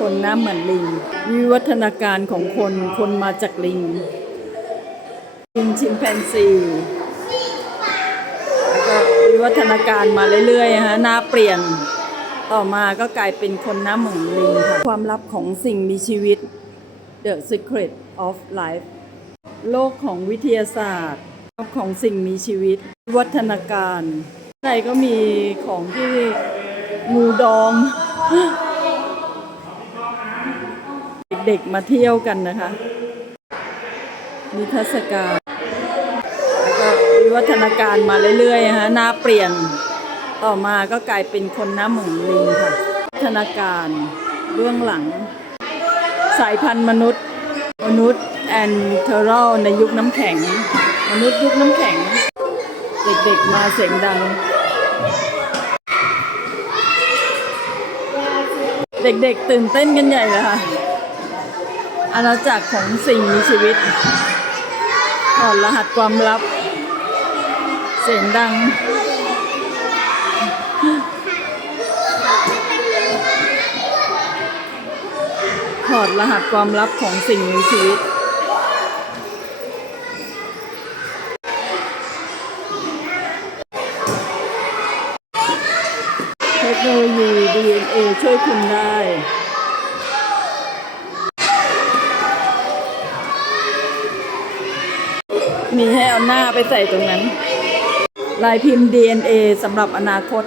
คนหน้าเหมือนลิง วิวัฒนาการของคนคนมาจากลิง ลิงชิมแปนซีแล้วก็วิวัฒนาการมาเรื่อยๆฮะหน้าเปลี่ยนต่อมาก็กลายเป็นคนหน้าเหมือนลิงค่ะความลับของสิ่งมีชีวิต The Secret of Life โลกของวิทยาศาสตร์ของสิ่งมีชีวิตวิวัฒนาการในก็มีของที่งูดอง ด็กๆมาเที่ยวกันนะคะ นิทรรศการแล้วก็วิวัฒนาการมาเรื่อยๆฮะหน้าเปลี่ยนต่อมาก็กลายเป็นคนหน้าเหมือนลิงค่ะวิวัฒนาการเบื้องหลัง สายพันธุ์มนุษย์ มนุษย์แอนเทอรัลในยุคน้ำแข็ง มนุษย์ยุคน้ำแข็ง เด็กๆมาเสียงดังเด็กๆตื่นเต้นกันใหญ่เลยค่ะ อาณาจักรของสิ่งมีชีวิตถอดรหัสความลับ เสียงดัง ถอดรหัสความลับของสิ่งมีชีวิตเทคโนโลยี DNA ช่วยคุณได้ มีให้เอาหน้าไปใส่ตรงนั้น ลายพิมพ์ DNA สำหรับอนาคต